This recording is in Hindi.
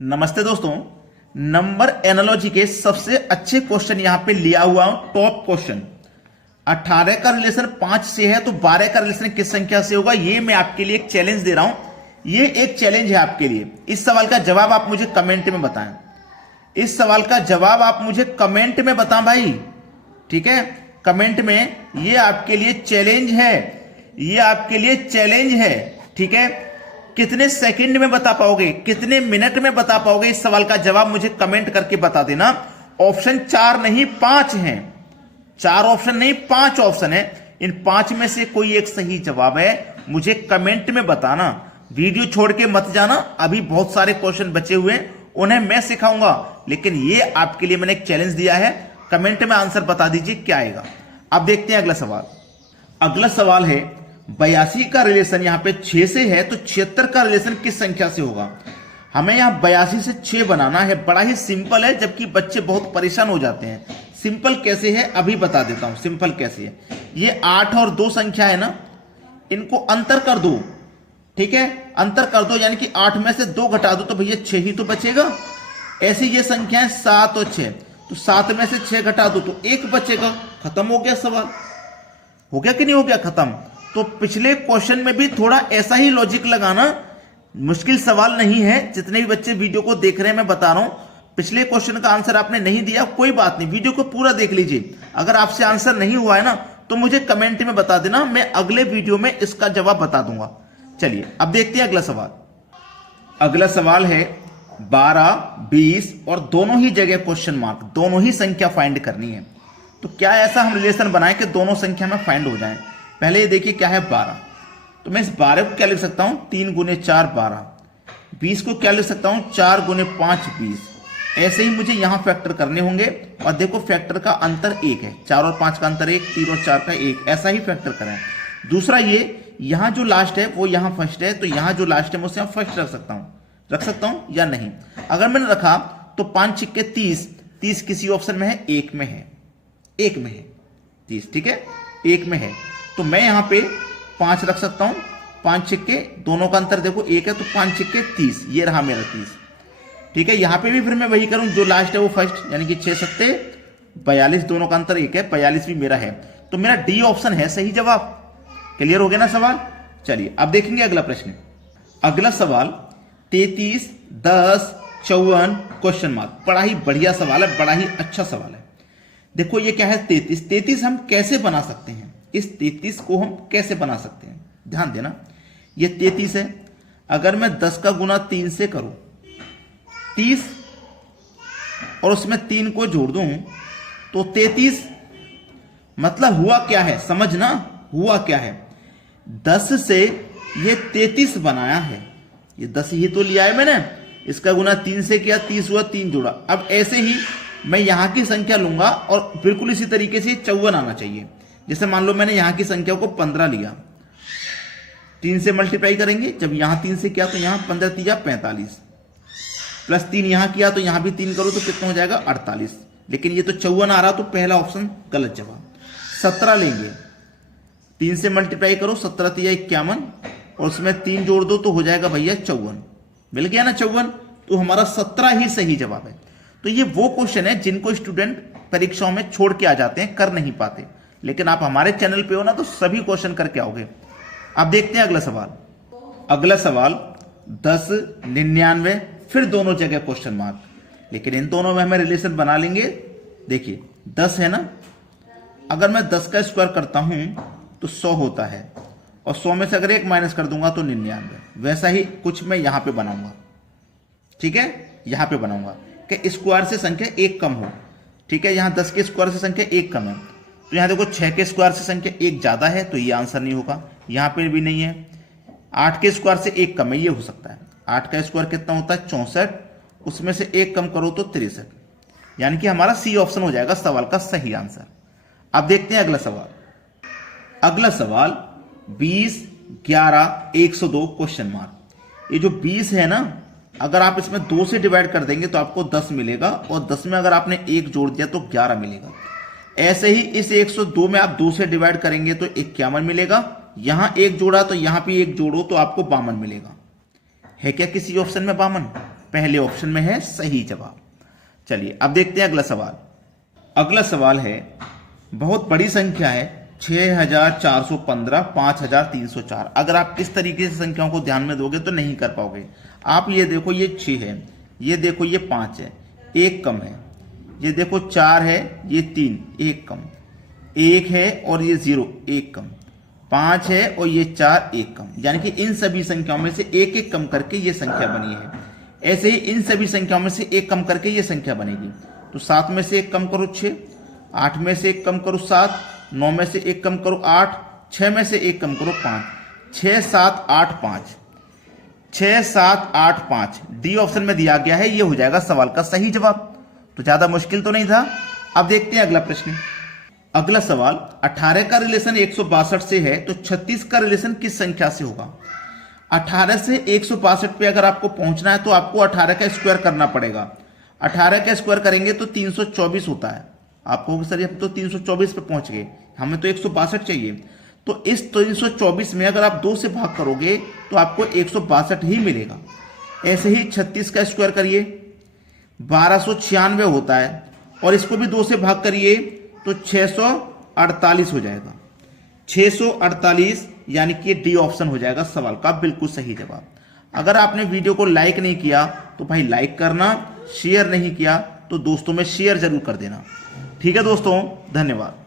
नमस्ते दोस्तों। नंबर एनालॉजी के सबसे अच्छे क्वेश्चन यहां पे लिया हुआ हूं। टॉप क्वेश्चन 18 का रिलेशन 5 से है तो 12 का रिलेशन किस संख्या से होगा, ये मैं आपके लिए एक चैलेंज दे रहा हूं। ये एक चैलेंज है आपके लिए। इस सवाल का जवाब आप मुझे कमेंट में बताएं। इस सवाल का जवाब आप मुझे कमेंट में बताएं भाई, ठीक है। कमेंट में। ये आपके लिए चैलेंज है, ये आपके लिए चैलेंज है, ठीक है। कितने सेकंड में बता पाओगे, कितने मिनट में बता पाओगे, इस सवाल का जवाब मुझे कमेंट करके बता देना। ऑप्शन 4 नहीं 5 हैं। 4 ऑप्शन नहीं 5 ऑप्शन है। इन 5 में से कोई एक सही जवाब है, मुझे कमेंट में बताना। वीडियो छोड़ के मत जाना, अभी बहुत सारे क्वेश्चन बचे हुए हैं, उन्हें मैं सिखाऊंगा। लेकिन ये आपके लिए मैंने एक चैलेंज दिया है, कमेंट में आंसर बता दीजिए क्या आएगा। अब देखते हैं अगला सवाल। अगला सवाल है 82 का रिलेशन यहां पे 6 से है तो 76 का रिलेशन किस संख्या से होगा। हमें यहां 82 से 6 बनाना है। बड़ा ही सिंपल है, जबकि बच्चे बहुत परेशान हो जाते हैं। सिंपल कैसे है अभी बता देता हूं। सिंपल कैसे है, ये 8 और 2 संख्या है ना, इनको अंतर कर दो, ठीक है। अंतर कर दो यानी कि 8 में से 2 घटा दो तो भैया 6 ही तो बचेगा। ऐसी ये संख्या है 7 और 6, तो 7 में से 6 घटा दो तो 1 बचेगा। खत्म हो गया सवाल। हो गया कि नहीं हो गया, खत्म। तो पिछले क्वेश्चन में भी थोड़ा ऐसा ही लॉजिक लगाना, मुश्किल सवाल नहीं है। जितने भी बच्चे वीडियो को देख रहे हैं मैं बता रहा हूं, पिछले क्वेश्चन का आंसर आपने नहीं दिया, कोई बात नहीं, वीडियो को पूरा देख लीजिए। अगर आपसे आंसर नहीं हुआ है ना तो मुझे कमेंट में बता देना, मैं अगले वीडियो में इसका जवाब बता दूंगा। चलिए अब देखते हैं अगला सवाल। अगला सवाल है 12, 20 और दोनों ही जगह क्वेश्चन मार्क, दोनों ही संख्या फाइंड करनी है। तो क्या ऐसा हम रिलेशन बनाएं कि दोनों संख्या में फाइंड हो जाए। पहले ये देखिए क्या है 12, तो मैं इस 12 को क्या लिख सकता हूं 3 गुने 4 12। 20 को क्या लिख सकता हूं 4 गुने 5 20। ऐसे ही मुझे यहां फैक्टर करने होंगे। और देखो फैक्टर का अंतर 1 है, 4 और 5 का अंतर 1, 3 और 4 का 1, ऐसा ही फैक्टर करें। दूसरा ये यहां जो लास्ट है वो यहां फर्स्ट है, तो यहां जो लास्ट है मैं उसे यहां फर्स्ट रख सकता हूं या नहीं। अगर मैंने रखा तो 5 छिक्के 30, 30 किसी ऑप्शन में है, 1 में है, 1 में है 30, ठीक है, 1 में है। तो मैं यहां पे 5 रख सकता हूं। 5 छिक्के, दोनों का अंतर देखो 1 है, तो 5 छिक्के 30, ये रहा मेरा 30, ठीक है। यहां पे भी फिर मैं वही करूं, जो लास्ट है वो फर्स्ट, यानी कि 6 सत्ते 42, दोनों का अंतर 1 है, 42 भी मेरा है। तो मेरा डी ऑप्शन है सही जवाब। क्लियर हो गया ना सवाल। चलिए अब देखेंगे अगला प्रश्न। अगला सवाल 33, 10, 54 क्वेश्चन मार्क। बड़ा ही बढ़िया सवाल है, बड़ा ही अच्छा सवाल है। देखो ये क्या है 33। 33 हम कैसे बना सकते हैं, इस 33 को हम कैसे बना सकते हैं, ध्यान देना। ये 33 है, अगर मैं 10 का गुना 3 से करूं 30 और उसमें 3 को जोड़ दूं तो 33। मतलब हुआ क्या है, समझना हुआ क्या है। 10 से ये 33 बनाया है, ये 10 ही तो लिया है मैंने, इसका गुना 3 से किया, 30 हुआ, 3 जोड़ा। अब ऐसे ही मैं यहां की संख्या लूंगा और बिल्कुल इसी तरीके से 54 आना चाहिए। जैसे मान लो मैंने यहां की संख्या को 15 लिया, 3 से मल्टीप्लाई करेंगे, जब यहां 3 से किया तो यहां 15 3 45, प्लस 3 यहां किया तो यहां भी 3 करो तो कितना हो जाएगा 48। लेकिन ये तो 54 आ रहा, तो पहला ऑप्शन गलत जवाब। 17 लेंगे, 3 से मल्टीप्लाई करो, 17 3 51 और उसमें 3 जोड़ दो तो हो जाएगा भैया 54। मिल गया ना 54, तो हमारा 17 ही सही जवाब है। तो ये वो क्वेश्चन है जिनको स्टूडेंट परीक्षाओं में छोड़ के आ जाते हैं, कर नहीं पाते। लेकिन आप हमारे चैनल पे हो ना तो सभी क्वेश्चन करके आओगे। अब देखते हैं अगला सवाल। अगला सवाल 10, 99 फिर दोनों जगह क्वेश्चन मार्क। लेकिन इन दोनों में हमें रिलेशन बना लेंगे। देखिए 10 है ना, अगर मैं 10 का स्क्वायर करता हूं तो 100 होता है, और 100 में से अगर 1 माइनस कर दूंगा तो 99। वैसा ही कुछ मैं यहां पे बनाऊंगा, ठीक है, यहां पे बनाऊंगा कि स्क्वायर से संख्या 1 कम हो, ठीक है। यहां 10 के स्क्वायर से संख्या 1 कम है, तो यहां देखो 6 के स्क्वायर से संख्या 1 ज्यादा है, तो ये आंसर नहीं होगा। यहां पे भी नहीं है। 8 के स्क्वायर से 1 कम है, ये हो सकता है। 8 का स्क्वायर कितना होता है 64, उसमें से 1 कम करो तो 63, यानी कि हमारा सी ऑप्शन हो जाएगा सवाल का सही आंसर। अब देखते हैं अगला सवाल। अगला सवाल 20, 11, 102 क्वेश्चन मार्क। ये जो 20 है ना, अगर आप इसमें 2 से डिवाइड कर देंगे तो आपको 10 मिलेगा, और 10 में अगर आपने 1 जोड़ दिया तो 11 मिलेगा। ऐसे ही इस 102 में आप 2 से डिवाइड करेंगे तो 51 मिलेगा। यहां 1 जोड़ा तो यहां भी 1 जोड़ो तो आपको 52 मिलेगा। है क्या किसी ऑप्शन में 52? पहले ऑप्शन में है सही जवाब। चलिए अब देखते हैं अगला सवाल। अगला सवाल है, बहुत बड़ी संख्या है 6415 5304। अगर आप इस तरीके से संख्याओं को ध्यान में दोगे तो नहीं कर पाओगे। आप ये देखो ये 6 है, ये देखो ये 5 है, एक कम है, ये देखो 4 है, ये 3 एक कम, 1 है और ये 0 एक कम, 5 है और ये 4 एक कम, यानी कि इन सभी संख्याओं में से एक एक कम करके ये संख्या बनी है। ऐसे ही इन सभी संख्याओं में से एक कम करके ये संख्या बनेगी। तो 7 में से एक कम करो 6, 8 में से एक कम करो 7, 9 में से एक कम करो 8, 6 में से एक कम करो 5, 6 7 8 5, 6 7 8 5 डी ऑप्शन में दिया गया है, ये हो जाएगा सवाल का सही जवाब। तो ज्यादा मुश्किल तो नहीं था। अब देखते हैं अगला प्रश्न। अगला सवाल, 18 का रिलेशन 162 से है तो 36 का रिलेशन किस संख्या से होगा? 18 से 162 पे अगर आपको पहुंचना है तो आपको 18 का स्क्वायर करना पड़ेगा। 18 का स्क्वायर करेंगे तो 324 होता है। आप कहोगे सर अब तो 324 पे पहुंच गए, हमें तो 162 चाहिए। तो इस 324 में अगर आप 2 से भाग करोगे तो आपको 162 ही मिलेगा। ऐसे ही 36 का स्क्वायर करिए, 1296 होता है, और इसको भी 2 से भाग करिए तो 648 हो जाएगा। 648 यानी कि डी ऑप्शन हो जाएगा सवाल का बिल्कुल सही जवाब। अगर आपने वीडियो को लाइक नहीं किया तो भाई लाइक करना, शेयर नहीं किया तो दोस्तों में शेयर जरूर कर देना। ठीक है दोस्तों, धन्यवाद।